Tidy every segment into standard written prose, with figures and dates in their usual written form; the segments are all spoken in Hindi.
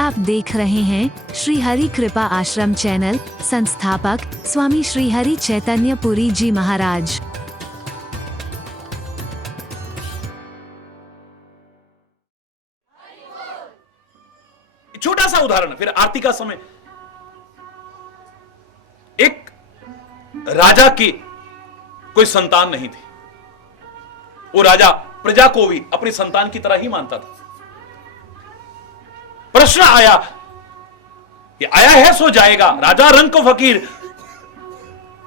आप देख रहे हैं श्री हरि कृपा आश्रम चैनल। संस्थापक स्वामी श्री हरि चैतन्य पुरी जी महाराज। छोटा सा उदाहरण, फिर आरती का समय। एक राजा की कोई संतान नहीं थी। वो राजा प्रजा को भी अपनी संतान की तरह ही मानता था। प्रश्न आया कि आया है सो जाएगा, राजा रंग को फकीर,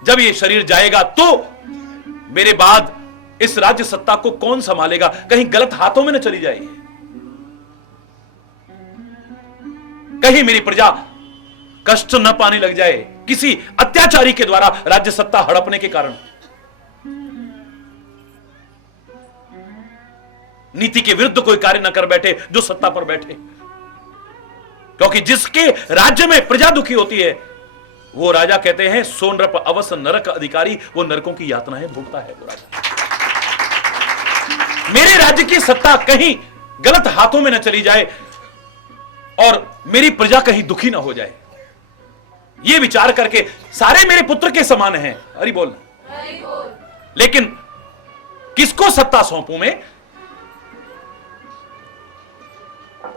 जब ये शरीर जाएगा तो मेरे बाद इस राज्य सत्ता को कौन संभालेगा? कहीं गलत हाथों में न चली जाए, कहीं मेरी प्रजा कष्ट न पाने लग जाए किसी अत्याचारी के द्वारा राज्य सत्ता हड़पने के कारण। नीति के विरुद्ध कोई कार्य न कर बैठे जो सत्ता पर बैठे, क्योंकि जिसके राज्य में प्रजा दुखी होती है वो राजा कहते हैं सो नृप अवश्य नरक अधिकारी, वो नरकों की यातनाएं भोगता है वो राजा। मेरे राज्य की सत्ता कहीं गलत हाथों में न चली जाए और मेरी प्रजा कहीं दुखी ना हो जाए, ये विचार करके सारे मेरे पुत्र के समान हैं। हरि बोल। लेकिन किसको सत्ता सौंपूं मैं?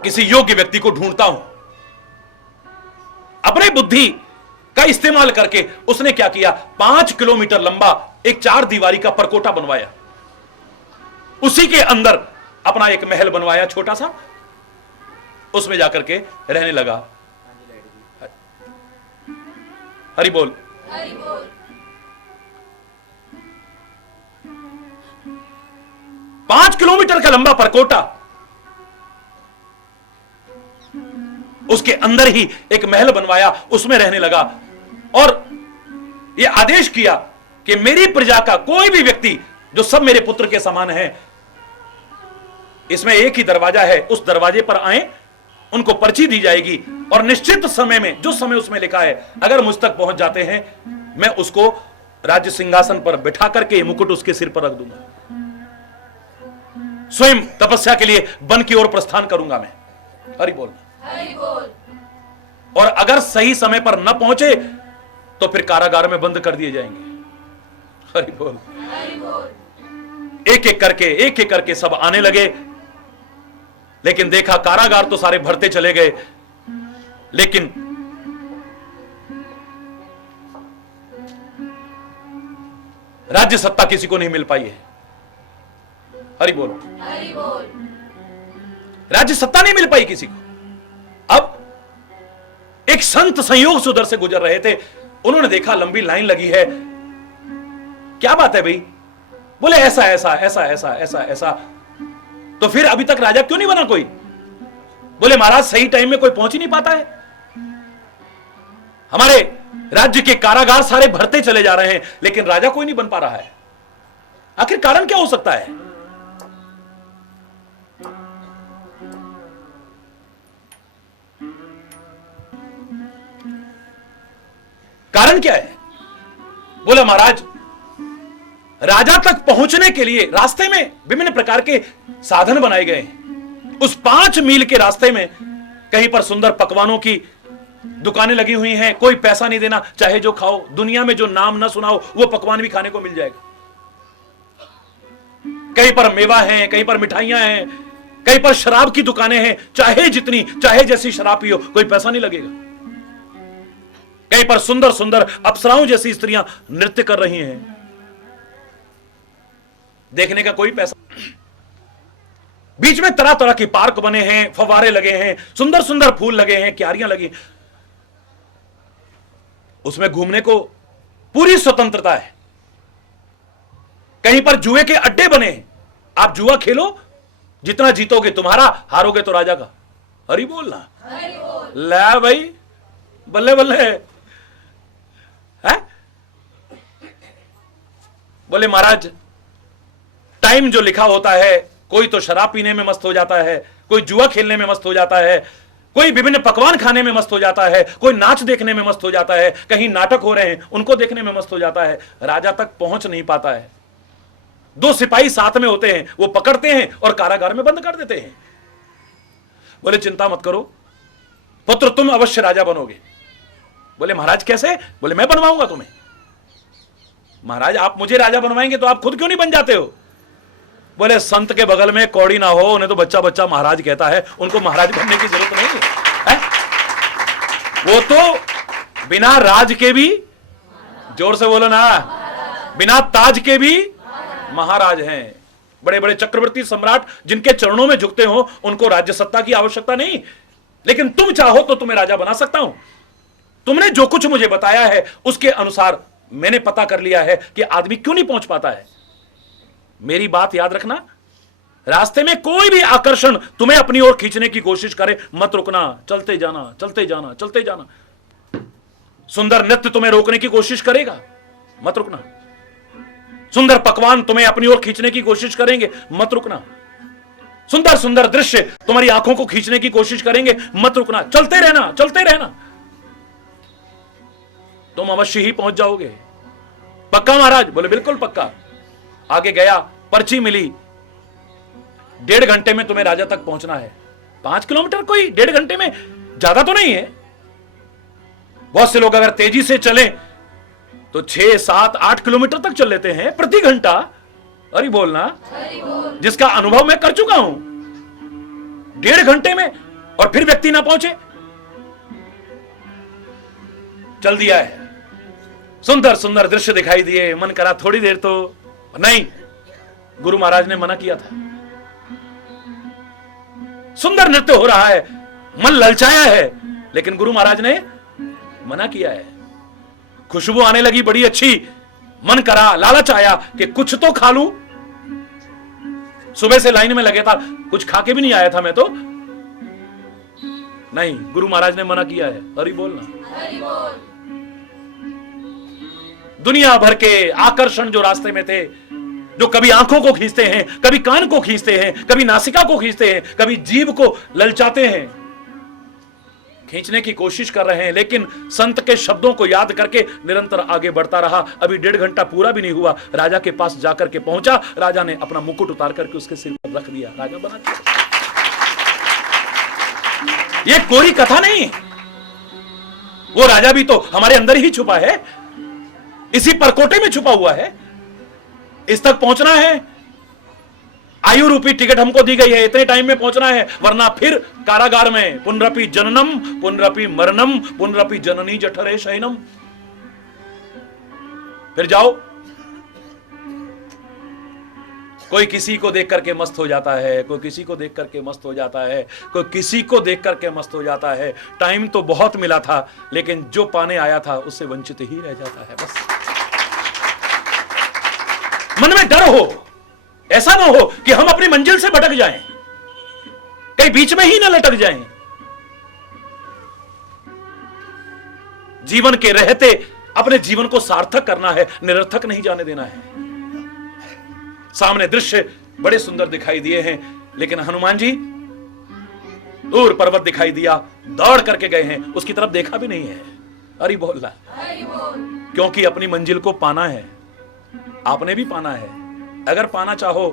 किसी योग्य व्यक्ति को ढूंढता हूं। अपने बुद्धि का इस्तेमाल करके उसने क्या किया, 5 किलोमीटर लंबा एक 4 दीवारी का परकोटा बनवाया, उसी के अंदर अपना एक महल बनवाया छोटा सा, उसमें जाकर के रहने लगा। हरि बोल। 5 किलोमीटर का लंबा परकोटा, उसके अंदर ही एक महल बनवाया, उसमें रहने लगा और यह आदेश किया कि मेरी प्रजा का कोई भी व्यक्ति जो सब मेरे पुत्र के समान है, इसमें एक ही दरवाजा है, उस दरवाजे पर आए, उनको पर्ची दी जाएगी और निश्चित समय में, जो समय उसमें लिखा है, अगर मुझ तक पहुंच जाते हैं मैं उसको राज्य सिंहासन पर बिठा करके मुकुट उसके सिर पर रख दूंगा। स्वयं तपस्या के लिए वन की ओर प्रस्थान करूंगा मैं। हरि बोल। और अगर सही समय पर न पहुंचे तो फिर कारागार में बंद कर दिए जाएंगे। हरि बोल। एक एक करके सब आने लगे, लेकिन देखा कारागार तो सारे भरते चले गए, लेकिन राज्य सत्ता किसी को नहीं मिल पाई है। हरि बोल। राज्य सत्ता नहीं मिल पाई किसी को। अब एक संत संयोग से उधर से गुजर रहे थे, उन्होंने देखा लंबी लाइन लगी है। क्या बात है भाई? बोले ऐसा ऐसा ऐसा ऐसा ऐसा ऐसा। तो फिर अभी तक राजा क्यों नहीं बना कोई? बोले महाराज सही टाइम में कोई पहुंच ही नहीं पाता है। हमारे राज्य के कारागार सारे भरते चले जा रहे हैं, लेकिन राजा कोई नहीं बन पा रहा है। आखिर कारण क्या हो सकता है? कारण क्या है? बोला महाराज राजा तक पहुंचने के लिए रास्ते में विभिन्न प्रकार के साधन बनाए गए हैं। उस 5 मील के रास्ते में कहीं पर सुंदर पकवानों की दुकानें लगी हुई हैं, कोई पैसा नहीं देना, चाहे जो खाओ, दुनिया में जो नाम ना सुना हो वो पकवान भी खाने को मिल जाएगा। कहीं पर मेवा है, कहीं पर मिठाइयां हैं, कहीं पर शराब की दुकानें हैं, चाहे जितनी चाहे जैसी शराब पियो, कोई पैसा नहीं लगेगा। कहीं पर सुंदर सुंदर अप्सराओं जैसी स्त्रियां नृत्य कर रही हैं, देखने का कोई पैसा। बीच में तरह तरह के पार्क बने हैं, फव्वारे लगे हैं, सुंदर सुंदर फूल लगे हैं, क्यारियां लगी, उसमें घूमने को पूरी स्वतंत्रता है। कहीं पर जुए के अड्डे बने हैं, आप जुआ खेलो, जितना जीतोगे तुम्हारा, हारोगे तो राजा का। हरि बोलना। ला भाई, बल्ले बल्ले है? बोले महाराज टाइम जो लिखा होता है, कोई तो शराब पीने में मस्त हो जाता है, कोई जुआ खेलने में मस्त हो जाता है, कोई विभिन्न पकवान खाने में मस्त हो जाता है, कोई नाच देखने में मस्त हो जाता है, कहीं नाटक हो रहे हैं उनको देखने में मस्त हो जाता है, राजा तक पहुंच नहीं पाता है। 2 सिपाही साथ में होते हैं, वो पकड़ते हैं और कारागार में बंद कर देते हैं। बोले चिंता मत करो, पुत्र तुम अवश्य राजा बनोगे। बोले महाराज कैसे? बोले मैं बनवाऊंगा तुम्हें। महाराज आप मुझे राजा बनवाएंगे तो आप खुद क्यों नहीं बन जाते हो? बोले संत के बगल में कौड़ी ना हो, उन्हें तो बच्चा बच्चा महाराज कहता है, उनको महाराज बनने की जरूरत नहीं है। वो तो बिना राज के भी, जोर से बोलो ना, बिना ताज के भी महाराज हैं। बड़े बड़े चक्रवर्ती सम्राट जिनके चरणों में झुकते हो उनको राज्य सत्ता की आवश्यकता नहीं, लेकिन तुम चाहो तो तुम्हें राजा बना सकता हूं। तुमने जो कुछ मुझे बताया है उसके अनुसार मैंने पता कर लिया है कि आदमी क्यों नहीं पहुंच पाता है। मेरी बात याद रखना, रास्ते में कोई भी आकर्षण तुम्हें अपनी ओर खींचने की कोशिश करे, मत रुकना, चलते जाना, चलते जाना, चलते जाना। सुंदर नृत्य तुम्हें रोकने की कोशिश करेगा, मत रुकना। सुंदर पकवान तुम्हें अपनी ओर खींचने की कोशिश करेंगे, मत रुकना। सुंदर सुंदर दृश्य तुम्हारी आंखों को खींचने की कोशिश करेंगे, मत रुकना। चलते रहना, चलते रहना, तुम अवश्य ही पहुंच जाओगे। पक्का महाराज? बोले बिल्कुल पक्का। आगे गया, पर्ची मिली, 1.5 घंटे में तुम्हें राजा तक पहुंचना है। 5 किलोमीटर कोई 1.5 घंटे में ज्यादा तो नहीं है। बहुत से लोग अगर तेजी से चलें तो 6, 7, 8 किलोमीटर तक चल लेते हैं प्रति घंटा। अरे बोलना, जिसका अनुभव मैं कर चुका हूं। 1.5 घंटे में और फिर व्यक्ति ना पहुंचे। चल दिया है, सुंदर सुंदर दृश्य दिखाई दिए, मन करा थोड़ी देर तो नहीं। गुरु महाराज ने मना किया था। सुंदर नृत्य हो रहा है, मन ललचाया है, लेकिन गुरु महाराज ने मना किया है। खुशबू आने लगी बड़ी अच्छी, मन करा, लालच आया कि कुछ तो खा लूं। सुबह से लाइन में लगे था, कुछ खा के भी नहीं आया था मैं तो। नहीं, गुरु महाराज ने मना किया है। हरि बोलना, हरि बोल। दुनिया भर के आकर्षण जो रास्ते में थे, जो कभी आंखों को खींचते हैं, कभी कान को खींचते हैं, कभी नासिका को खींचते हैं, कभी जीभ को ललचाते हैं, खींचने की कोशिश कर रहे हैं, लेकिन संत के शब्दों को याद करके निरंतर आगे बढ़ता रहा। अभी 1.5 घंटा पूरा भी नहीं हुआ, राजा के पास जाकर के पहुंचा। राजा ने अपना मुकुट उतार करके उसके सिर पर रख दिया, राजा बना दिया। ये कोरी कथा नहीं, वो राजा भी तो हमारे अंदर ही छुपा है, इसी परकोटे में छुपा हुआ है। इस तक पहुंचना है, आयु रूपी टिकट हमको दी गई है, इतने टाइम में पहुंचना है, वरना फिर कारागार में पुनरपि जननम पुनरपि मरणम पुनरपि जननी जठरे शयनम। फिर जाओ। कोई किसी को देख करके मस्त हो जाता है, कोई किसी को देख करके मस्त हो जाता है, कोई किसी को देख करके मस्त हो जाता है। टाइम तो बहुत मिला था, लेकिन जो पाने आया था उससे वंचित ही रह जाता है। बस मन में डर हो, ऐसा ना हो कि हम अपनी मंजिल से भटक जाएं, कहीं बीच में ही ना लटक जाएं। जीवन के रहते अपने जीवन को सार्थक करना है, निरर्थक नहीं जाने देना है। सामने दृश्य बड़े सुंदर दिखाई दिए हैं, लेकिन हनुमान जी दूर पर्वत दिखाई दिया, दौड़ करके गए हैं, उसकी तरफ देखा भी नहीं है। अरे बोल रहा, क्योंकि अपनी मंजिल को पाना है, आपने भी पाना है। अगर पाना चाहो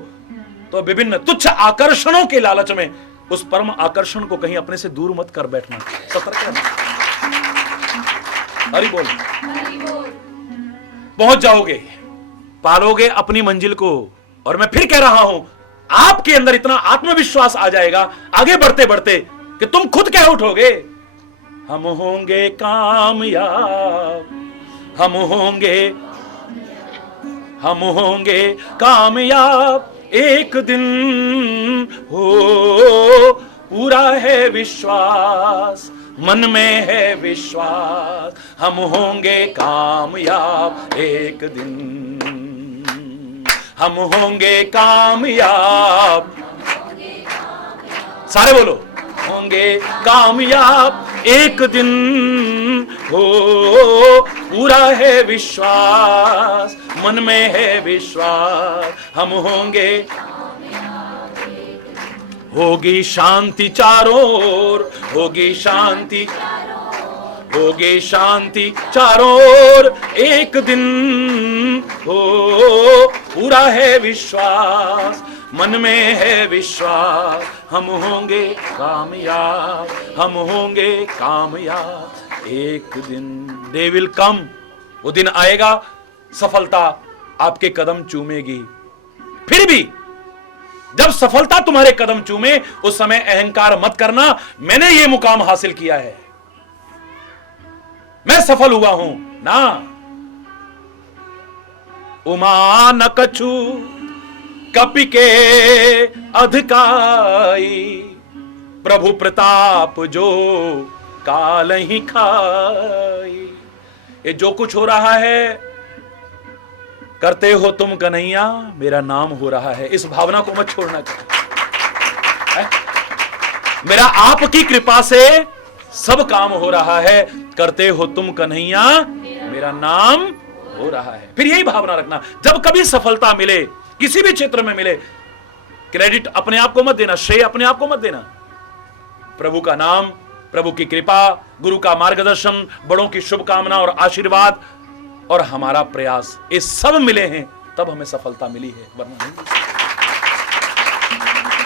तो विभिन्न तुच्छ आकर्षणों के लालच में उस परम आकर्षण को कहीं अपने से दूर मत कर बैठना, सतर्क रहना। हरि बोल। पहुंच जाओगे, पालोगे अपनी मंजिल को। और मैं फिर कह रहा हूं, आपके अंदर इतना आत्मविश्वास आ जाएगा आगे बढ़ते बढ़ते कि तुम खुद कह उठोगे, हम होंगे कामयाब, हम होंगे कामयाब एक दिन, हो पूरा है विश्वास, मन में है विश्वास, हम होंगे कामयाब एक दिन, हम होंगे कामयाब। सारे बोलो, होंगे कामयाब एक दिन, हो पूरा है विश्वास, मन में है विश्वास, हम होंगे। होगी शांति चारों ओर, होगी शांति, होगी शांति चारों ओर एक दिन, हो पूरा है विश्वास, मन में है विश्वास, हम होंगे कामयाब, हम होंगे कामयाब एक दिन। दे विल कम, वो दिन आएगा, सफलता आपके कदम चूमेगी। फिर भी जब सफलता तुम्हारे कदम चूमे, उस समय अहंकार मत करना, मैंने ये मुकाम हासिल किया है, मैं सफल हुआ हूं ना। उमा न कछु कपि के अधिकाई, प्रभु प्रताप जो काल ही खाई। ये जो कुछ हो रहा है, करते हो तुम कन्हैया, मेरा नाम हो रहा है। इस भावना को मत छोड़ना चाहिए। मेरा आपकी कृपा से सब काम हो रहा है, करते हो तुम कन्हैया, मेरा नाम हो रहा है। फिर यही भावना रखना, जब कभी सफलता मिले, किसी भी क्षेत्र में मिले, क्रेडिट अपने आप को मत देना, श्रेय अपने आप को मत देना। प्रभु का नाम, प्रभु की कृपा, गुरु का मार्गदर्शन, बड़ों की शुभकामना और आशीर्वाद और हमारा प्रयास, ये सब मिले हैं, तब हमें सफलता मिली है, वरना नहीं।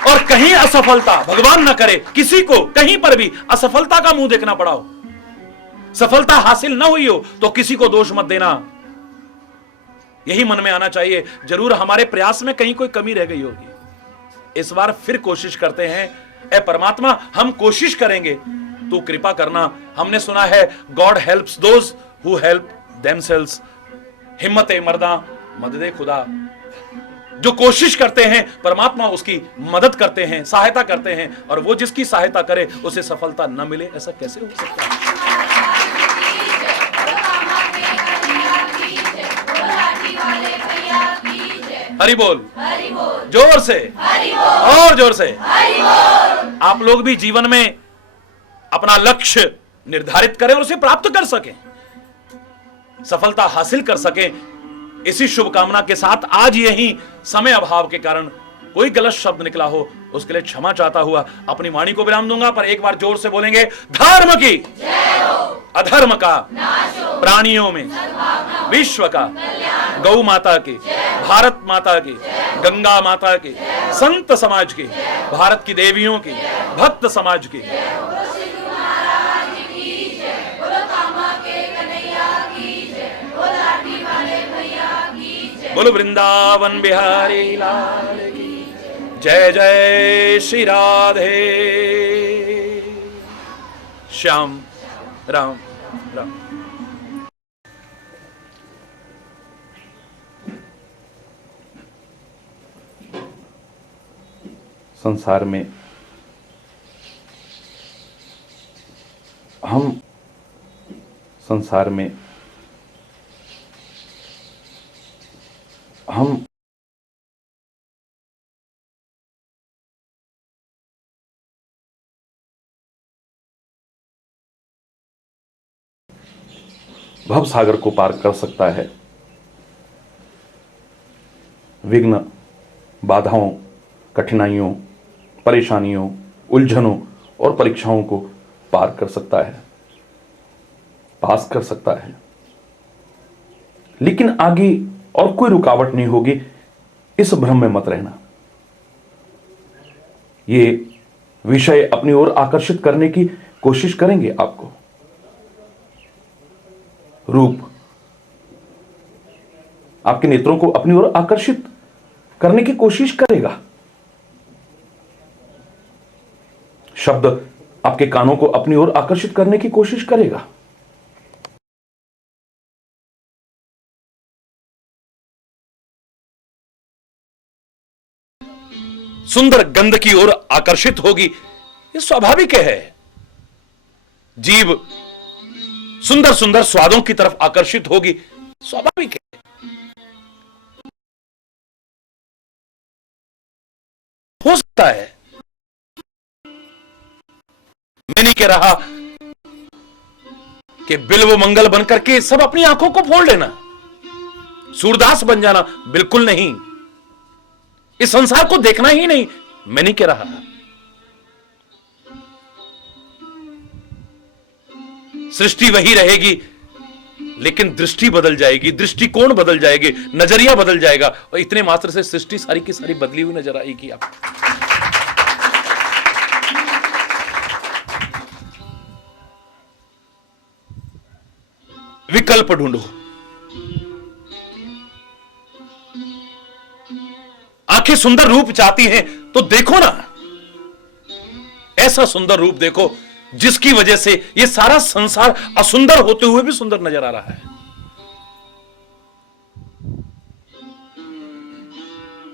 और कहीं असफलता, भगवान न करे किसी को कहीं पर भी असफलता का मुंह देखना पड़ा हो, सफलता हासिल ना हुई हो, तो किसी को दोष मत देना। यही मन में आना चाहिए, जरूर हमारे प्रयास में कहीं कोई कमी रह गई होगी। इस बार फिर कोशिश करते हैं। ए परमात्मा, हम कोशिश करेंगे, तू कृपा करना। हमने सुना है, God helps those who help themselves. हिम्मत मर्दा मददे खुदा। जो कोशिश करते हैं, परमात्मा उसकी मदद करते हैं, सहायता करते हैं, और वो जिसकी सहायता करे उसे सफलता न मिले, ऐसा कैसे हो सकता है? हरि बोल, जोर से, और जोर से। आप लोग भी जीवन में अपना लक्ष्य निर्धारित करें और उसे प्राप्त कर सकें, सफलता हासिल कर सकें। इसी शुभकामना के साथ आज यही समय अभाव के कारण कोई गलत शब्द निकला हो, उसके लिए क्षमा चाहता हुआ अपनी वाणी को विराम दूंगा। पर एक बार जोर से बोलेंगे, धर्म की अधर्म का प्राणियों में, विश्व का, गौ माता की, भारत माता की, गंगा माता की, संत समाज की, भारत की देवियों की, भक्त समाज की। बोलो वृंदावन बिहारी लाल की जय। जय श्री राधे श्याम राम राम। संसार में हम भव सागर को पार कर सकता है, विघ्न, बाधाओं, कठिनाइयों, परेशानियों, उलझनों और परीक्षाओं को पार कर सकता है, पास कर सकता है। लेकिन आगे और कोई रुकावट नहीं होगी, इस भ्रम में मत रहना। ये विषय अपनी ओर आकर्षित करने की कोशिश करेंगे आपको, रूप आपके नेत्रों को अपनी ओर आकर्षित करने की कोशिश करेगा, शब्द आपके कानों को अपनी ओर आकर्षित करने की कोशिश करेगा। सुंदर गंध की ओर आकर्षित होगी, ये स्वाभाविक है। जीव सुंदर सुंदर स्वादों की तरफ आकर्षित होगी, स्वाभाविक है। हो सकता है, मैं नहीं कह रहा कि बिल्व मंगल बनकर के सब अपनी आंखों को फोड़ लेना, सूरदास बन जाना, बिल्कुल नहीं। इस संसार को देखना ही नहीं, मैं नहीं कह रहा। सृष्टि वही रहेगी लेकिन दृष्टि बदल जाएगी, दृष्टिकोण बदल जाएगी, नजरिया बदल जाएगा और इतने मात्र से सृष्टि सारी की सारी बदली हुई नजर आएगी आपको। विकल्प ढूंढो। आंखें सुंदर रूप चाहती हैं तो देखो ना, ऐसा सुंदर रूप देखो जिसकी वजह से यह सारा संसार असुंदर होते हुए भी सुंदर नजर आ रहा है।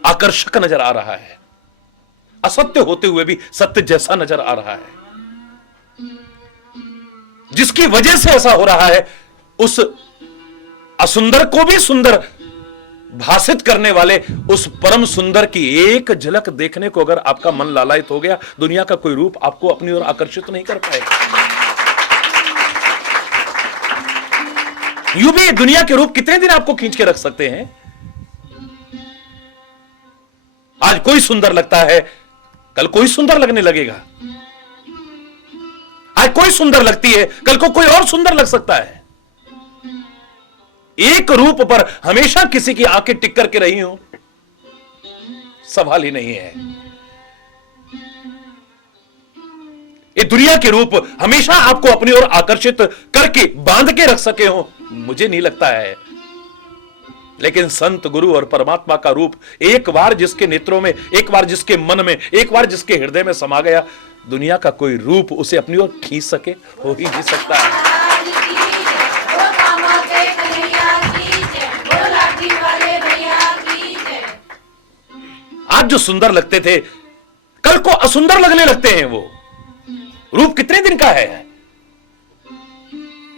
आकर्षक नजर आ रहा है, असत्य होते हुए भी सत्य जैसा नजर आ रहा है। जिसकी वजह से ऐसा हो रहा है, उस असुंदर को भी सुंदर भाषित करने वाले उस परम सुंदर की एक झलक देखने को अगर आपका मन लालायित हो गया, दुनिया का कोई रूप आपको अपनी ओर आकर्षित नहीं कर पाएगा। यूं भी दुनिया के रूप कितने दिन आपको खींच के रख सकते हैं? आज कोई सुंदर लगता है, कल कोई सुंदर लगने लगेगा। आज कोई सुंदर लगती है, कल को कोई और सुंदर लग सकता है। एक रूप पर हमेशा किसी की आंखें टिक करके रही हो, सवाल ही नहीं है। ये दुनिया के रूप हमेशा आपको अपनी ओर आकर्षित करके बांध के रख सके हो, मुझे नहीं लगता है। लेकिन संत, गुरु और परमात्मा का रूप एक बार जिसके नेत्रों में, एक बार जिसके मन में, एक बार जिसके हृदय में समा गया, दुनिया का कोई रूप उसे अपनी ओर खींच सके हो ही नहीं सकता है। आज जो सुंदर लगते थे, कल को असुंदर लगने लगते हैं। वो रूप कितने दिन का है?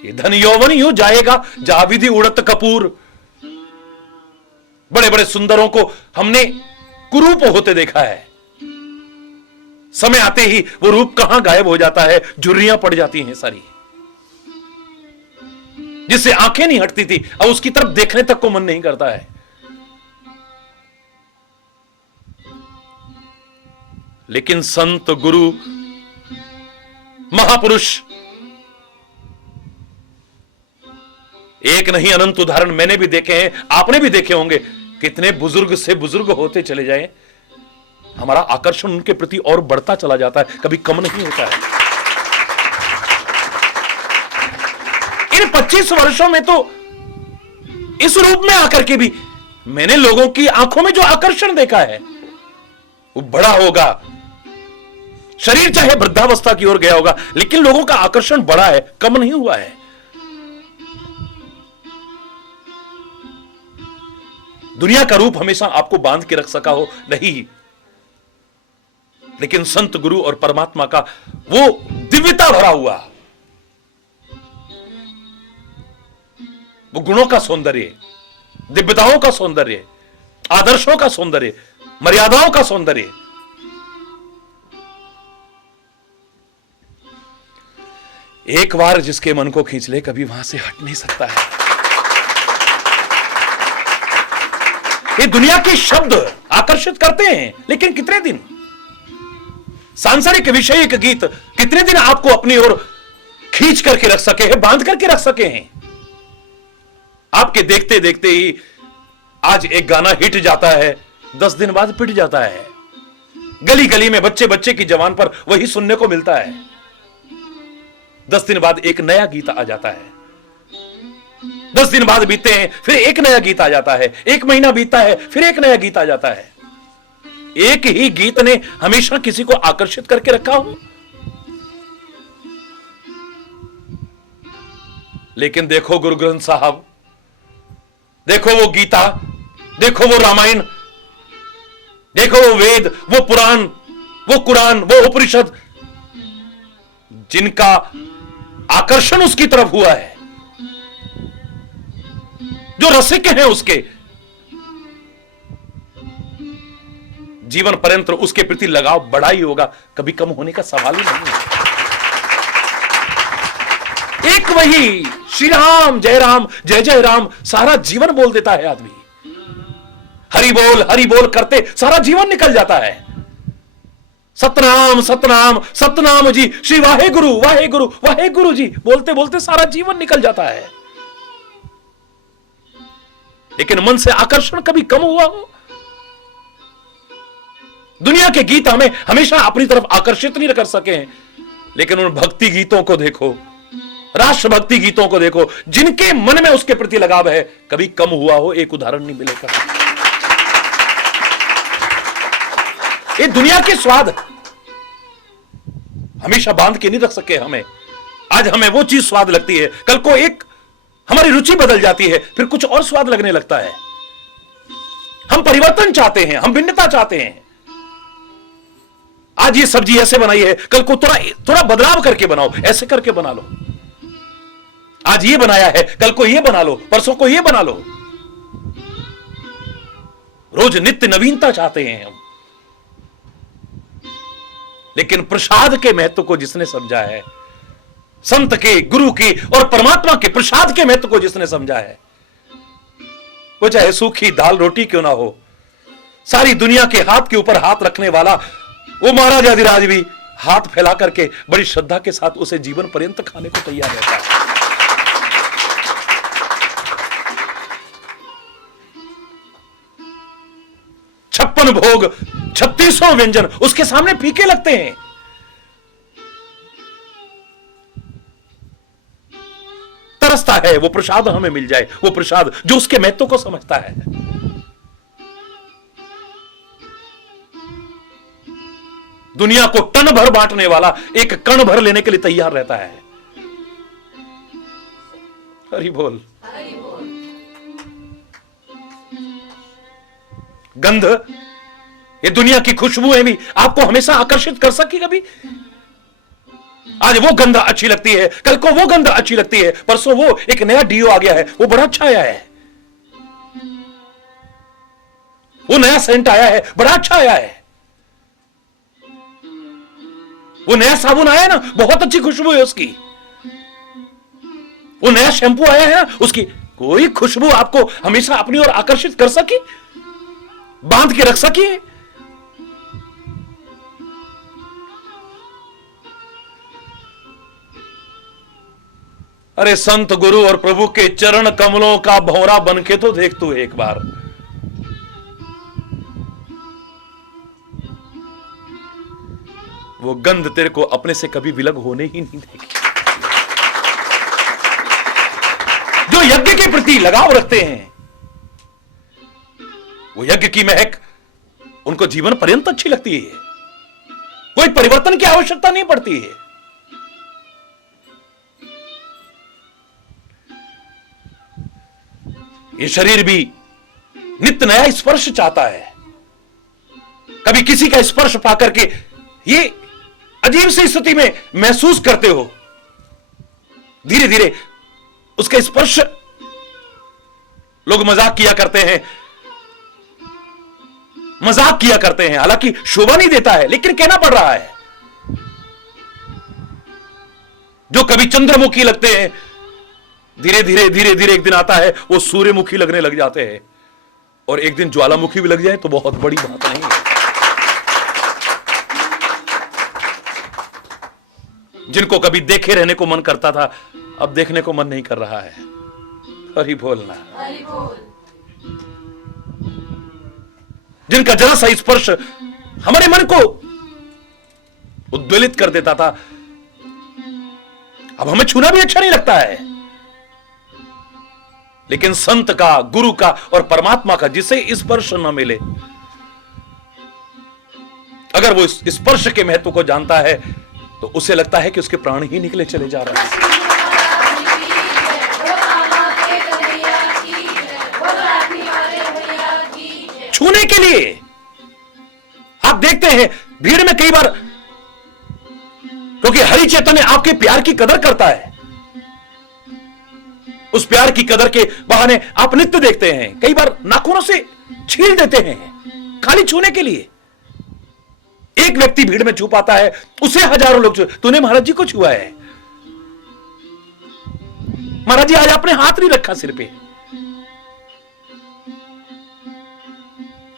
ये धन यौवन यूं जाएगा जहां विधि उड़त कपूर। बड़े बड़े सुंदरों को हमने कुरूप होते देखा है। समय आते ही वो रूप कहां गायब हो जाता है, झुर्रियां पड़ जाती हैं सारी। जिससे आंखें नहीं हटती थी, अब उसकी तरफ देखने तक को मन नहीं करता है। लेकिन संत, गुरु, महापुरुष, एक नहीं अनंत उदाहरण मैंने भी देखे हैं, आपने भी देखे होंगे। कितने बुजुर्ग से बुजुर्ग होते चले जाएं, हमारा आकर्षण उनके प्रति और बढ़ता चला जाता है, कभी कम नहीं होता है। इन 25 वर्षों में तो इस रूप में आकर के भी मैंने लोगों की आंखों में जो आकर्षण देखा है वो बड़ा होगा। शरीर चाहे वृद्धावस्था की ओर गया होगा, लेकिन लोगों का आकर्षण बड़ा है, कम नहीं हुआ है। दुनिया का रूप हमेशा आपको बांध के रख सका हो नहीं, लेकिन संत, गुरु और परमात्मा का वो दिव्यता भरा हुआ, वो गुणों का सौंदर्य, दिव्यताओं का सौंदर्य, आदर्शों का सौंदर्य, मर्यादाओं का सौंदर्य, एक बार जिसके मन को खींच ले, कभी वहां से हट नहीं सकता है। ये दुनिया के शब्द आकर्षित करते हैं, लेकिन कितने दिन? सांसारिक विषयिक गीत कितने दिन आपको अपनी ओर खींच करके रख सके हैं, बांध करके रख सके हैं? आपके देखते देखते ही आज एक गाना हिट जाता है, 10 दिन बाद पिट जाता है। गली गली में, बच्चे बच्चे की जबान पर वही सुनने को मिलता है। 10 दिन बाद एक नया गीत आ जाता है। 10 दिन बाद बीतते हैं, फिर एक नया गीत आ जाता है। 1 महीना बीतता है, फिर एक नया गीत आ जाता है। एक ही गीत ने हमेशा किसी को आकर्षित करके रखा हो? लेकिन देखो गुरु ग्रंथ साहब, देखो वो गीता, देखो वो रामायण, देखो वो वेद, वो पुराण, वो कुरान, वो उपनिषद, जिनका आकर्षण उसकी तरफ हुआ है, जो रसिक हैं उसके, जीवन पर्यंत उसके प्रति लगाव बढ़ा ही होगा, कभी कम होने का सवाल ही नहीं है। एक वही श्री राम, जय राम, जय जय राम सारा जीवन बोल देता है आदमी। हरि बोल करते सारा जीवन निकल जाता है। सतनाम सतनाम सतनाम जी, श्री वाहे गुरु वाहे गुरु जी बोलते बोलते सारा जीवन निकल जाता है। लेकिन मन से आकर्षण कभी कम हुआ हो? दुनिया के गीत हमें हमेशा अपनी तरफ आकर्षित नहीं कर सके हैं, लेकिन उन भक्ति गीतों को देखो, राष्ट्रभक्ति गीतों को देखो, जिनके मन में उसके प्रति लगाव है, कभी कम हुआ हो एक उदाहरण नहीं मिलेगा। ये दुनिया के स्वाद हमेशा बांध के नहीं रख सके हमें। आज हमें वो चीज स्वाद लगती है, कल को एक हमारी रुचि बदल जाती है, फिर कुछ और स्वाद लगने लगता है। हम परिवर्तन चाहते हैं, हम भिन्नता चाहते हैं। आज ये सब्जी ऐसे बनाई है, कल को थोड़ा बदलाव करके बनाओ, ऐसे करके बना लो। आज ये बनाया है, कल को ये बना लो, परसों को ये बना लो। रोज नित्य नवीनता चाहते हैं हम। लेकिन प्रसाद के महत्व को जिसने समझा है, संत के, गुरु की और परमात्मा के प्रसाद के महत्व को जिसने समझा है, वो चाहे सूखी दाल रोटी क्यों ना हो, सारी दुनिया के हाथ के ऊपर हाथ रखने वाला वो महाराजाधिराज भी हाथ फैला करके बड़ी श्रद्धा के साथ उसे जीवन पर्यंत खाने को तैयार रहता है। 56 भोग, 3600 व्यंजन उसके सामने फीके लगते हैं। तरसता है वो प्रसाद हमें मिल जाए, वो प्रसाद जो उसके महत्व को समझता है। दुनिया को टन भर बांटने वाला एक कण भर लेने के लिए तैयार रहता है। हरि बोल। गंध, ये दुनिया की खुशबुएं भी आपको हमेशा आकर्षित कर सकी कभी? आज वो गंध अच्छी लगती है, कल को वो गंध अच्छी लगती है, परसों वो एक नया डीओ आ गया है, वो बड़ा अच्छा आया है, वो नया सेंट आया है, बड़ा अच्छा आया है, वो नया साबुन आया है ना, बहुत अच्छी खुशबू है उसकी, वो नया शैंपू आया है ना, उसकी कोई खुशबू आपको हमेशा अपनी ओर आकर्षित कर सकी, बांध के रख सकी? अरे संत, गुरु और प्रभु के चरण कमलों का भौरा बनके तो देख तू एक बार। वो गंध तेरे को अपने से कभी विलग होने ही नहीं देगी। जो यज्ञ के प्रति लगाव रखते हैं, वो यज्ञ की महक उनको जीवन पर्यंत अच्छी लगती है, कोई परिवर्तन की आवश्यकता नहीं पड़ती है। ये शरीर भी नित्य नया स्पर्श चाहता है। कभी किसी का स्पर्श पाकर के ये अजीब सी स्थिति में महसूस करते हो, धीरे धीरे उसका स्पर्श लोग मजाक किया करते हैं, हालांकि शोभा नहीं देता है, लेकिन कहना पड़ रहा है। जो कभी चंद्रमुखी लगते हैं, धीरे धीरे एक दिन आता है वो सूर्यमुखी लगने लग जाते हैं, और एक दिन ज्वालामुखी भी लग जाए तो बहुत बड़ी बात नहीं है। जिनको कभी देखे रहने को मन करता था, अब देखने को मन नहीं कर रहा है। हरि बोलना। जिनका जरा सा स्पर्श हमारे मन को उद्वेलित कर देता था, अब हमें छूना भी अच्छा नहीं लगता है। लेकिन संत का, गुरु का और परमात्मा का जिसे स्पर्श न मिले, अगर वो इस स्पर्श के महत्व को जानता है तो उसे लगता है कि उसके प्राण ही निकले चले जा रहे हैं। छूने के लिए आप देखते हैं भीड़ में कई बार, क्योंकि हरि चैतन्य आपके प्यार की कदर करता है, उस प्यार की कदर के बहाने आप नित्य देखते हैं, कई बार नाखूनों से छील देते हैं खाली छूने के लिए। एक व्यक्ति भीड़ में छू पाता है, उसे हजारों लोग छू। तूने महाराज जी को छुआ है, महाराज जी आज आपने हाथ नहीं रखा सिर पे।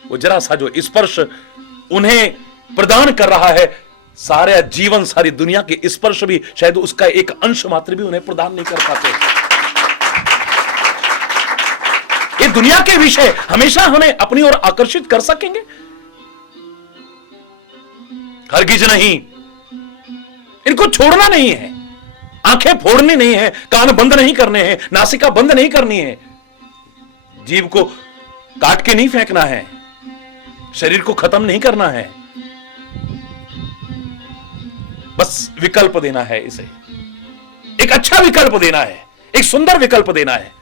वो जरा सा जो स्पर्श उन्हें प्रदान कर रहा है, सारे जीवन, सारी दुनिया के स्पर्श भी शायद उसका एक अंश मात्र भी उन्हें प्रदान नहीं कर पाते। ये दुनिया के विषय हमेशा हमें अपनी ओर आकर्षित कर सकेंगे? हरगिज नहीं। इनको छोड़ना नहीं है, आंखें फोड़नी नहीं है, कान बंद नहीं करने हैं, नासिका बंद नहीं करनी है, जीभ को काट के नहीं फेंकना है, शरीर को खत्म नहीं करना है, बस विकल्प देना है। इसे एक अच्छा विकल्प देना है, एक सुंदर विकल्प देना है।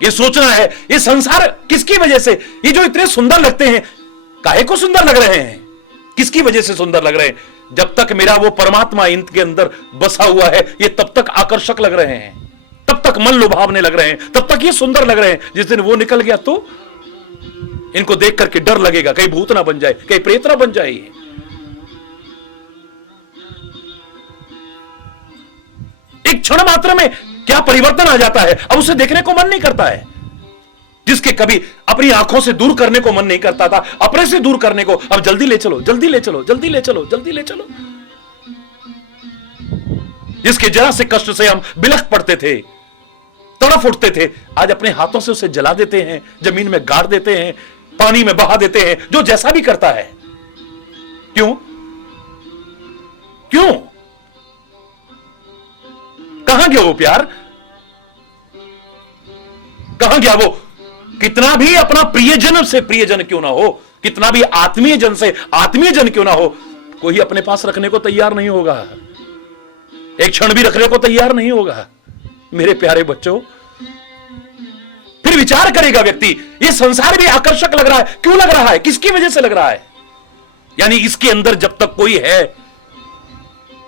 ये सोचना है ये संसार किसकी वजह से, ये जो इतने सुंदर लगते हैं काहे को सुंदर लग रहे हैं, किसकी वजह से सुंदर लग रहे हैं? जब तक मेरा वो परमात्मा इनके अंदर बसा हुआ है ये तब तक आकर्षक लग रहे हैं, तब तक मन लुभावने लग रहे हैं, तब तक ये सुंदर लग रहे हैं। जिस दिन वो निकल गया तो इनको देख करके डर लगेगा, कहीं भूत ना बन जाए, कहीं प्रेत ना बन जाए। एक क्षण मात्र में क्या परिवर्तन आ जाता है, अब उसे देखने को मन नहीं करता है। जिसके कभी अपनी आंखों से दूर करने को मन नहीं करता था, अपने से दूर करने को अब जल्दी ले चलो, जल्दी ले चलो, जल्दी ले चलो, जल्दी ले चलो। जिसके जरा से कष्ट से हम बिलख पड़ते थे, तड़फ उठते थे, आज अपने हाथों से उसे जला देते हैं, जमीन में गाड़ देते हैं, पानी में बहा देते हैं, जो जैसा भी करता है। क्यों? क्यों? कहां गया वो प्यार? कहां गया वो? कितना भी अपना प्रियजन से प्रियजन क्यों ना हो, कितना भी आत्मीय जन से आत्मीय जन क्यों ना हो, कोई अपने पास रखने को तैयार नहीं होगा, एक क्षण भी रखने को तैयार नहीं होगा। मेरे प्यारे बच्चों, फिर विचार करेगा व्यक्ति, ये संसार भी आकर्षक लग रहा है, क्यों लग रहा है, किसकी वजह से लग रहा है? यानी इसके अंदर जब तक कोई है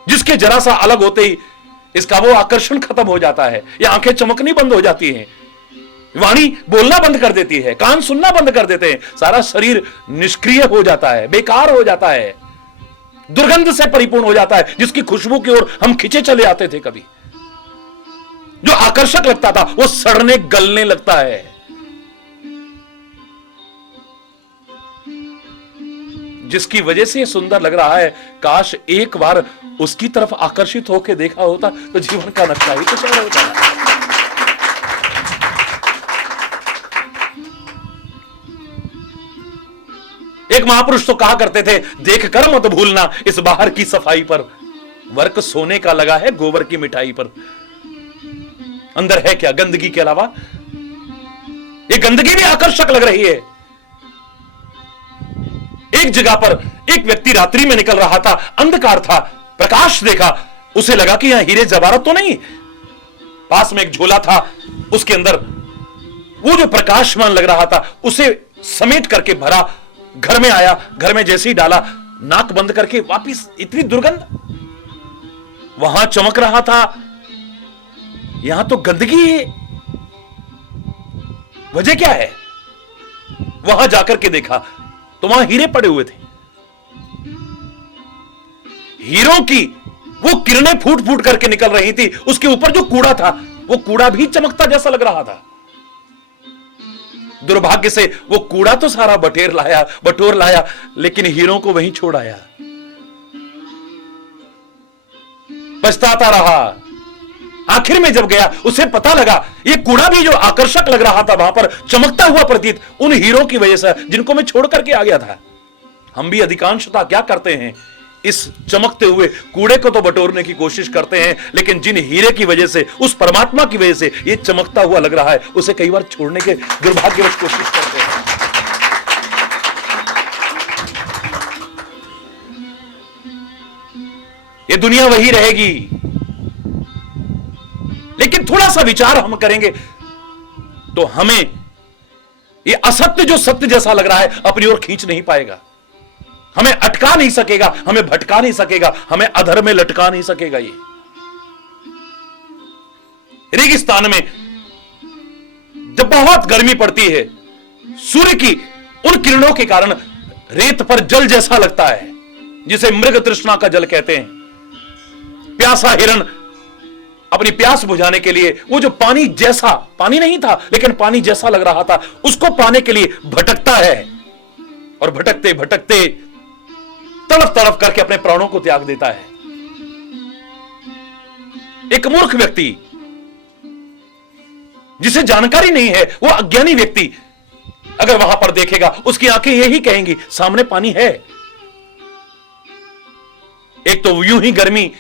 जिसके जरा सा अलग होते ही इसका वो आकर्षण खत्म हो जाता है, ये आंखें चमकनी बंद हो जाती हैं, वाणी बोलना बंद कर देती है, कान सुनना बंद कर देते हैं, सारा शरीर निष्क्रिय हो जाता है, बेकार हो जाता है, दुर्गंध से परिपूर्ण हो जाता है। जिसकी खुशबू की ओर हम खिंचे चले आते थे, कभी जो आकर्षक लगता था वो सड़ने गलने लगता है। जिसकी वजह से सुंदर लग रहा है, काश एक बार उसकी तरफ आकर्षित होकर देखा होता तो जीवन का नक्शा ही कुछ और होता। एक महापुरुष तो कहा करते थे, देख कर मत भूलना इस बाहर की सफाई पर, वर्क सोने का लगा है गोबर की मिठाई पर। अंदर है क्या गंदगी के अलावा? ये गंदगी भी आकर्षक लग रही है। एक जगह पर एक व्यक्ति रात्रि में निकल रहा था, अंधकार था, प्रकाश देखा, उसे लगा कि यहां हीरे जवाहरात तो नहीं। पास में एक झोला था, उसके अंदर वो जो प्रकाशमान लग रहा था उसे समेट करके भरा, घर में आया, घर में जैसे ही डाला, नाक बंद करके वापिस, इतनी दुर्गंध। वहां चमक रहा था, यहां तो गंदगी है, वजह क्या है? वहां जाकर के देखा तो वहां हीरे पड़े हुए थे, हीरों की वो किरणें फूट फूट करके निकल रही थी। उसके ऊपर जो कूड़ा था वो कूड़ा भी चमकता जैसा लग रहा था। दुर्भाग्य से वो कूड़ा तो सारा बटोर लाया, लेकिन हीरों को वहीं छोड़ आया। पछताता रहा। आखिर में जब गया उसे पता लगा ये कूड़ा भी जो आकर्षक लग रहा था वहां पर चमकता हुआ प्रतीत, उन हीरों की वजह से जिनको मैं छोड़ करके आ गया था। हम भी अधिकांशतः क्या करते हैं, इस चमकते हुए कूड़े को तो बटोरने की कोशिश करते हैं, लेकिन जिन हीरे की वजह से, उस परमात्मा की वजह से ये चमकता हुआ लग रहा है, उसे कई बार छोड़ने के दुर्भाग्यवश कोशिश करते हैं। ये दुनिया वही रहेगी, लेकिन थोड़ा सा विचार हम करेंगे तो हमें ये असत्य जो सत्य जैसा लग रहा है अपनी ओर खींच नहीं पाएगा, हमें अटका नहीं सकेगा, हमें भटका नहीं सकेगा, हमें अधर में लटका नहीं सकेगा। ये रेगिस्तान में जब बहुत गर्मी पड़ती है, सूर्य की उन किरणों के कारण रेत पर जल जैसा लगता है, जिसे मृग तृष्णा का जल कहते हैं। प्यासा हिरण अपनी प्यास बुझाने के लिए वो जो पानी जैसा, पानी नहीं था लेकिन पानी जैसा लग रहा था, उसको पाने के लिए भटकता है, और भटकते भटकते तड़फ तड़फ करके अपने प्राणों को त्याग देता है। एक मूर्ख व्यक्ति जिसे जानकारी नहीं है, वो अज्ञानी व्यक्ति अगर वहां पर देखेगा, उसकी आंखें यही कहेंगी सामने पानी है। एक तो यूं ही गर्मी,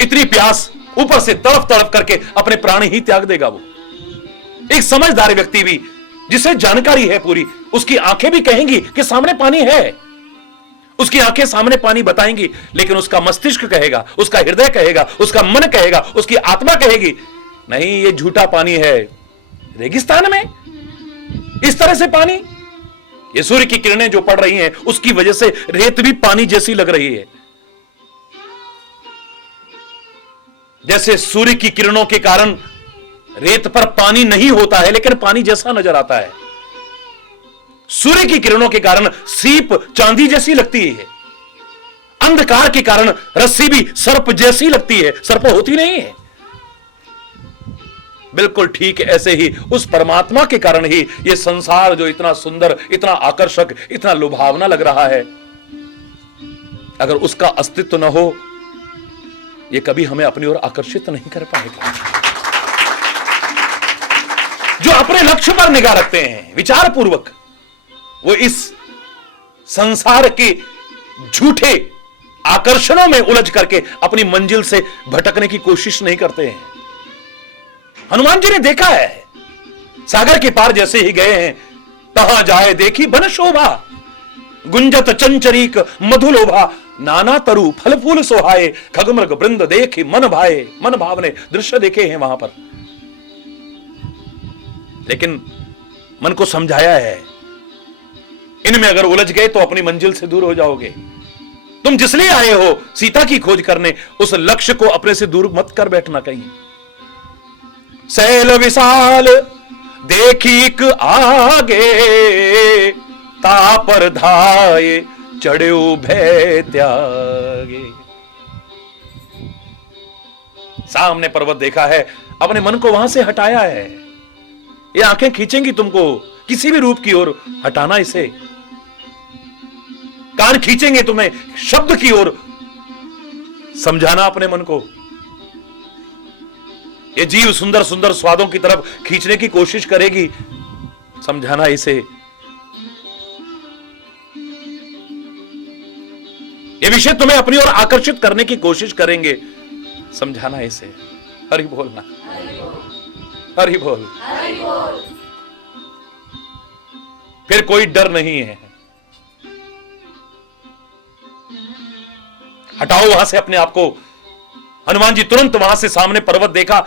इतनी प्यास, ऊपर से तड़फ तड़फ करके अपने प्राण ही त्याग देगा वो। एक समझदार व्यक्ति भी, जिसे जानकारी है पूरी, उसकी आंखें भी कहेंगी कि सामने पानी है। उसकी आंखें सामने पानी बताएंगी, लेकिन उसका मस्तिष्क कहेगा, उसका हृदय कहेगा, उसका मन कहेगा, उसकी आत्मा कहेगी नहीं, ये झूठा पानी है। रेगिस्तान में इस तरह से पानी, ये सूर्य की किरणें जो पड़ रही हैं, उसकी वजह से रेत भी पानी जैसी लग रही है। जैसे सूर्य की किरणों के कारण रेत पर पानी नहीं होता है, लेकिन पानी जैसा नजर आता है। सूर्य की किरणों के कारण सीप चांदी जैसी लगती है। अंधकार के कारण रस्सी भी सर्प जैसी लगती है, सर्प होती नहीं है। बिल्कुल ठीक ऐसे ही उस परमात्मा के कारण ही यह संसार जो इतना सुंदर, इतना आकर्षक, इतना लुभावना लग रहा है, अगर उसका अस्तित्व न हो, यह कभी हमें अपनी ओर आकर्षित नहीं कर पाएगा। जो अपने लक्ष्य पर निगाह रखते हैं विचार पूर्वक, वो इस संसार के झूठे आकर्षणों में उलझ करके अपनी मंजिल से भटकने की कोशिश नहीं करते हैं। हनुमान जी ने देखा है, सागर के पार जैसे ही गए हैं, तहां जाए देखी बन शोभा, गुंजत चंचरीक मधुलोभा, नाना तरु फल फूल सोहाए, खगमृग वृंद देखी मन भाए। मन भावने दृश्य देखे हैं वहां पर, लेकिन मन को समझाया है, इनमें अगर उलझ गए तो अपनी मंजिल से दूर हो जाओगे। तुम जिसलिए आए हो सीता की खोज करने, उस लक्ष्य को अपने से दूर मत कर बैठना कहीं। सैल विशाल देखीक आगे, तापर धाये चढ़्यो भय त्यागे। सामने पर्वत देखा है, अपने मन को वहां से हटाया है। ये आंखें खींचेंगी तुमको किसी भी रूप की ओर, हटाना इसे। कान खींचेंगे तुम्हें शब्द की ओर, समझाना अपने मन को। ये जीव सुंदर सुंदर स्वादों की तरफ खींचने की कोशिश करेगी, समझाना इसे। ये विषय तुम्हें अपनी ओर आकर्षित करने की कोशिश करेंगे, समझाना इसे। हरि बोलना, हरि बोल। फिर कोई डर नहीं है। हटाओ वहां से अपने आप को। हनुमान जी तुरंत वहां से सामने पर्वत देखा,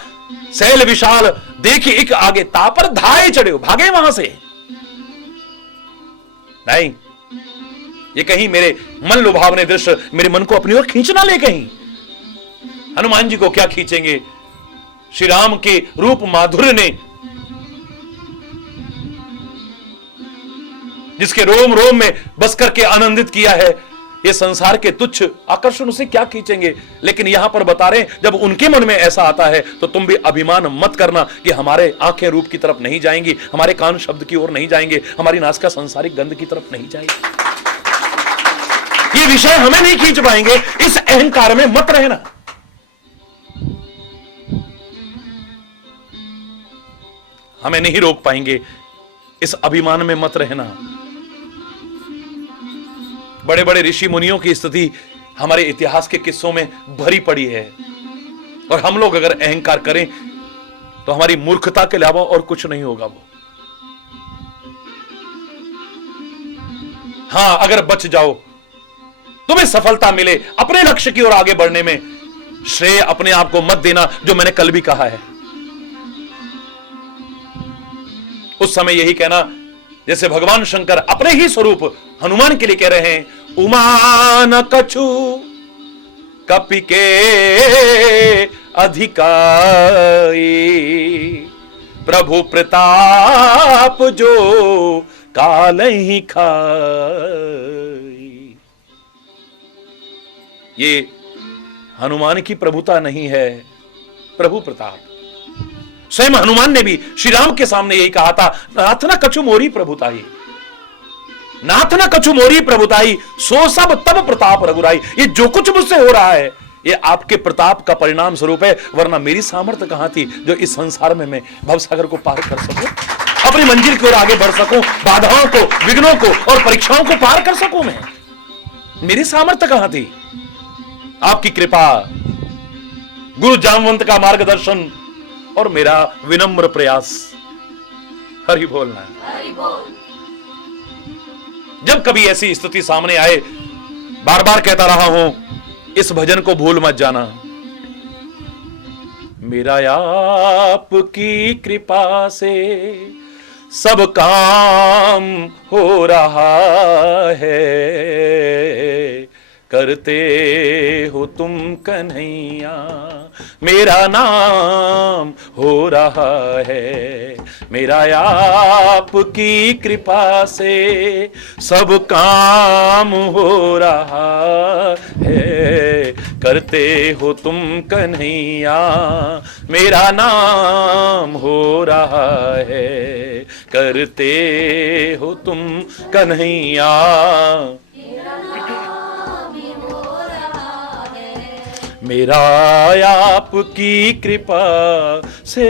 सैल विशाल देखी एक आगे, तापर धाये चढ़े, भागे वहां से। नहीं, ये कहीं मेरे मन लुभावने दृश्य मेरे मन को अपनी ओर खींच ना ले कहीं। हनुमान जी को क्या खींचेंगे? श्री राम के रूप माधुर्य ने, जिसके रोम रोम में बस करके आनंदित किया है, ये संसार के तुच्छ आकर्षण उसे क्या खींचेंगे? लेकिन यहां पर बता रहे हैं, जब उनके मन में ऐसा आता है तो तुम भी अभिमान मत करना कि हमारे आंखें रूप की तरफ नहीं जाएंगी, हमारे कान शब्द की ओर नहीं जाएंगे, हमारी नासिका सांसारिक गंध की तरफ नहीं जाएगी। ये विषय हमें नहीं खींच पाएंगे। इस अहंकार में मत रहना। हमें नहीं रोक पाएंगे, इस अभिमान में मत रहना। बड़े बड़े ऋषि मुनियों की स्थिति हमारे इतिहास के किस्सों में भरी पड़ी है, और हम लोग अगर अहंकार करें तो हमारी मूर्खता के अलावा और कुछ नहीं होगा वो। हां, अगर बच जाओ, तुम्हें सफलता मिले, अपने लक्ष्य की ओर आगे बढ़ने में श्रेय अपने आप को मत देना, जो मैंने कल भी कहा है। उस समय यही कहना, जैसे भगवान शंकर अपने ही स्वरूप हनुमान के लिए कह रहे हैं, उमा न कछु कपि के अधिकारी, प्रभु प्रताप जो काल ही खाई। ये हनुमान की प्रभुता नहीं है, प्रभु प्रताप। स्वयं हनुमान ने भी श्री राम के सामने यही कहा था, नाथ न कछु मोरी प्रभुताई, नाथ न कछु मोरी प्रभुताई, सो सब तब प्रताप रघुराई। ये जो कुछ मुझसे हो रहा है, ये आपके प्रताप का परिणाम स्वरूप है, वरना मेरी सामर्थ्य कहां थी जो इस संसार में मैं भवसागर को पार कर सकूं, अपनी मंजिल की ओर आगे बढ़ सकूं, बाधाओं को, विघ्नों को और परीक्षाओं को पार कर सकूं। मैं, मेरी सामर्थ्य कहां थी? आपकी कृपा, गुरु जामवंत का मार्गदर्शन और मेरा विनम्र प्रयास। हरि बोलना। जब कभी ऐसी स्थिति सामने आए, बार बार कहता रहा हूं, इस भजन को भूल मत जाना। मेरा आपकी कृपा से सब काम हो रहा है, करते हो तुम कन्हैया, मेरा नाम हो रहा है। मेरा आपकी कृपा से सब काम हो रहा है, करते हो तुम कन्हैया, मेरा नाम हो रहा है, करते हो तुम कन्हैया। मेरा आपकी कृपा से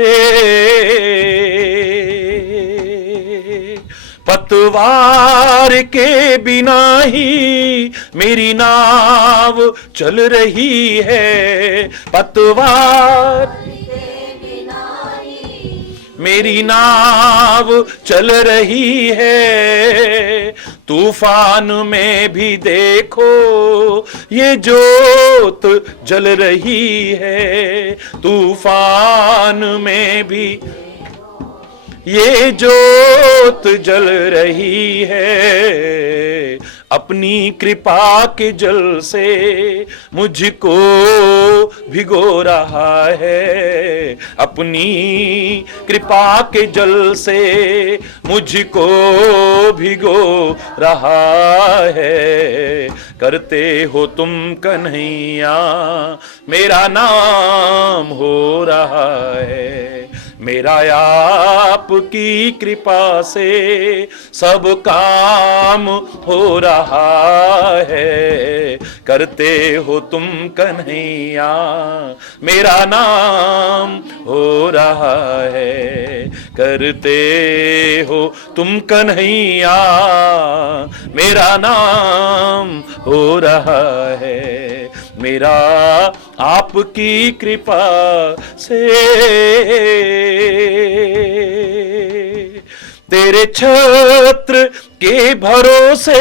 पतवार के बिना ही मेरी नाव चल रही है, पतवार मेरी नाव चल रही है। तूफान में भी देखो ये जोत जल रही है, तूफान में भी ये जोत जल रही है। अपनी कृपा के जल से मुझको भिगो रहा है, अपनी कृपा के जल से मुझको भिगो रहा है। करते हो तुम कन्हैया, मेरा नाम हो रहा है। मेरा आपकी कृपा से सब काम हो रहा है। करते हो तुम कन्हैया, मेरा नाम हो रहा है। करते हो तुम कन्हैया, मेरा नाम हो रहा है। मेरा आपकी कृपा से तेरे छत्र के भरोसे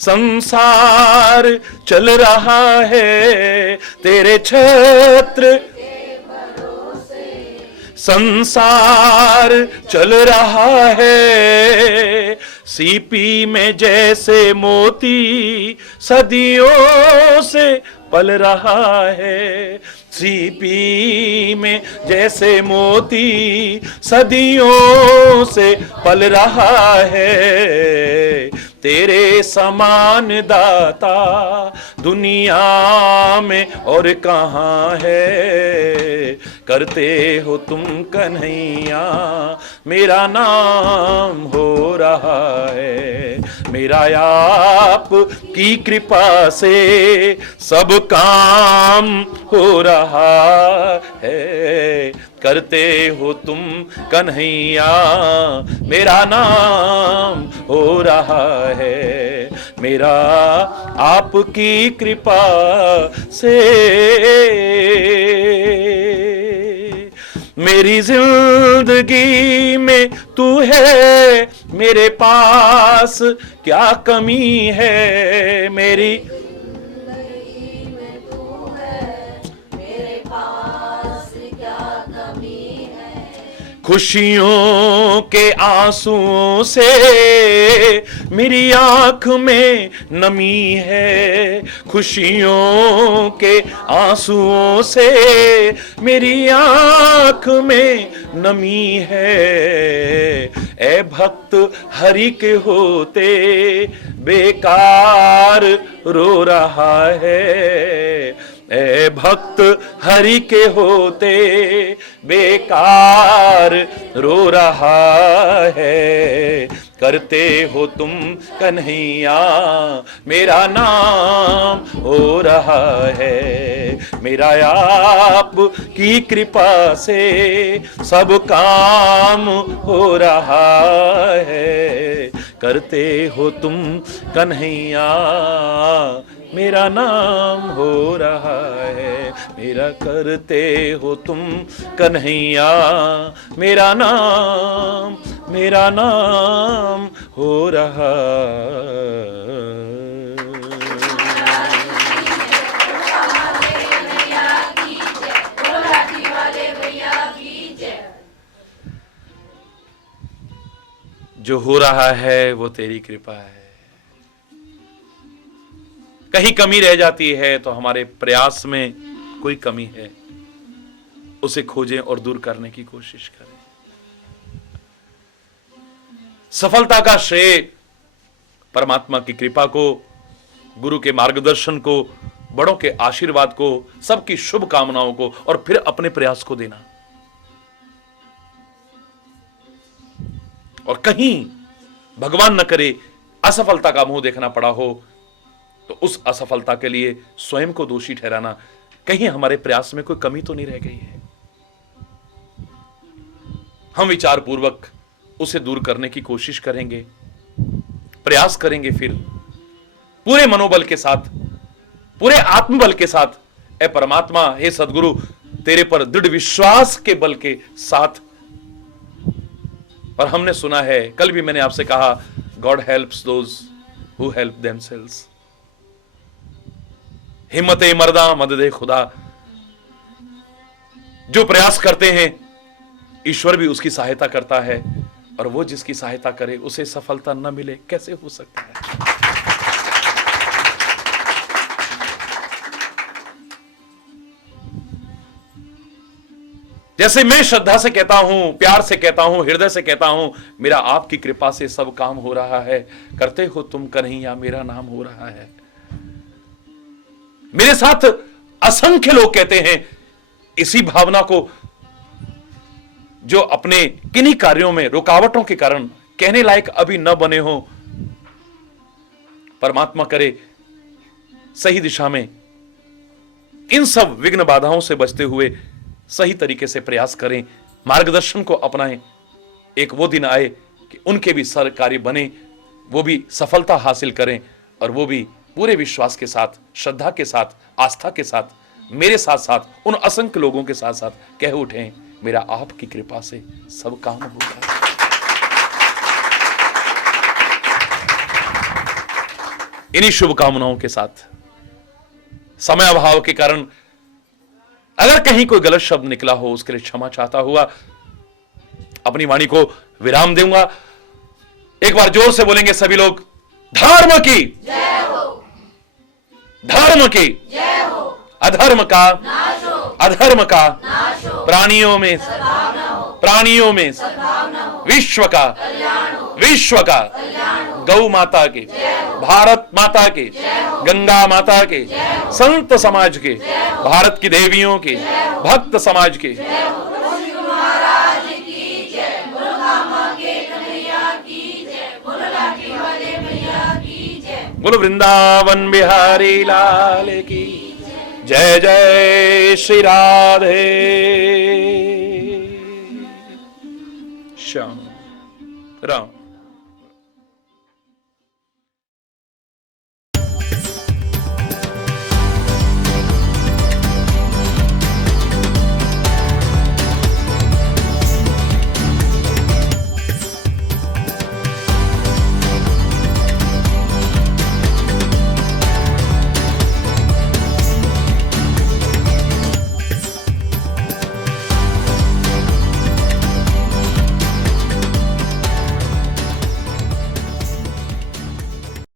संसार चल रहा है, तेरे छत्र संसार चल रहा है। सीपी में जैसे मोती सदियों से पल रहा है, सीपी में जैसे मोती सदियों से पल रहा है। तेरे समान दाता दुनिया में और कहाँ है। करते हो तुम कन्हैया, मेरा नाम हो रहा है। मेरा आप की कृपा से सब काम हो रहा है। करते हो तुम कन्हैया, मेरा नाम हो रहा है। मेरा आपकी कृपा से मेरी जिंदगी में तू है, मेरे पास क्या कमी है। मेरी खुशियों के आंसुओं से मेरी आंख में नमी है। खुशियों के आंसुओं से मेरी आंख में नमी है। ए भक्त हरि के होते बेकार रो रहा है। ए भक्त हरि के होते बेकार रो रहा है। करते हो तुम कन्हैया, मेरा नाम हो रहा है। मेरा आप की कृपा से सब काम हो रहा है। करते हो तुम कन्हैया मेरा नाम हो रहा है। मेरा करते हो तुम कन्हैया मेरा नाम हो रहा है। जो हो रहा है वो तेरी कृपा है। कहीं कमी रह जाती है तो हमारे प्रयास में कोई कमी है, उसे खोजें और दूर करने की कोशिश करें। सफलता का श्रेय परमात्मा की कृपा को, गुरु के मार्गदर्शन को, बड़ों के आशीर्वाद को, सबकी शुभ कामनाओं को और फिर अपने प्रयास को देना। और कहीं भगवान न करे असफलता का मुंह देखना पड़ा हो तो उस असफलता के लिए स्वयं को दोषी ठहराना, कहीं हमारे प्रयास में कोई कमी तो नहीं रह गई है। हम विचार पूर्वक उसे दूर करने की कोशिश करेंगे, प्रयास करेंगे, फिर पूरे मनोबल के साथ, पूरे आत्मबल के साथ, ए परमात्मा, हे सदगुरु, तेरे पर दृढ़ विश्वास के बल के साथ। और हमने सुना है, कल भी मैंने आपसे कहा, God helps those who help themselves. हिम्मते मर्दा मददे खुदा। जो प्रयास करते हैं ईश्वर भी उसकी सहायता करता है, और वो जिसकी सहायता करे उसे सफलता न मिले, कैसे हो सकता है? जैसे मैं श्रद्धा से कहता हूं, प्यार से कहता हूं, हृदय से कहता हूं, मेरा आपकी कृपा से सब काम हो रहा है। करते हो तुम कन्हैया मेरा नाम हो रहा है। मेरे साथ असंख्य लोग कहते हैं इसी भावना को, जो अपने किन्हीं कार्यों में रुकावटों के कारण कहने लायक अभी न बने हो। परमात्मा करे सही दिशा में इन सब विघ्न बाधाओं से बचते हुए सही तरीके से प्रयास करें, मार्गदर्शन को अपनाएं। एक वो दिन आए कि उनके भी सरकारी बने, वो भी सफलता हासिल करें, और वो भी पूरे विश्वास के साथ, श्रद्धा के साथ, आस्था के साथ, मेरे साथ साथ उन असंख्य लोगों के साथ साथ कह उठें, मेरा आपकी कृपा से सब काम होगा। इन्हीं शुभकामनाओं के साथ, समय अभाव के कारण अगर कहीं कोई गलत शब्द निकला हो उसके लिए क्षमा चाहता हुआ अपनी वाणी को विराम दूंगा। एक बार जोर से बोलेंगे सभी लोग, धर्म की जय हो, धर्म की जय हो, अधर्म का नाश हो, अधर्म का नाश हो, प्राणियों में सद्भावना हो, प्राणियों में सद्भावना हो, विश्व का कल्याण हो, विश्व का कल्याण हो, गौ माता के, भारत माता के, गंगा माता के, संत समाज के, भारत की देवियों के, भक्त समाज के, महाराज की जय, बोलो वृंदावन बिहारी लाल की जय। जय श्री राधे श्याम राम।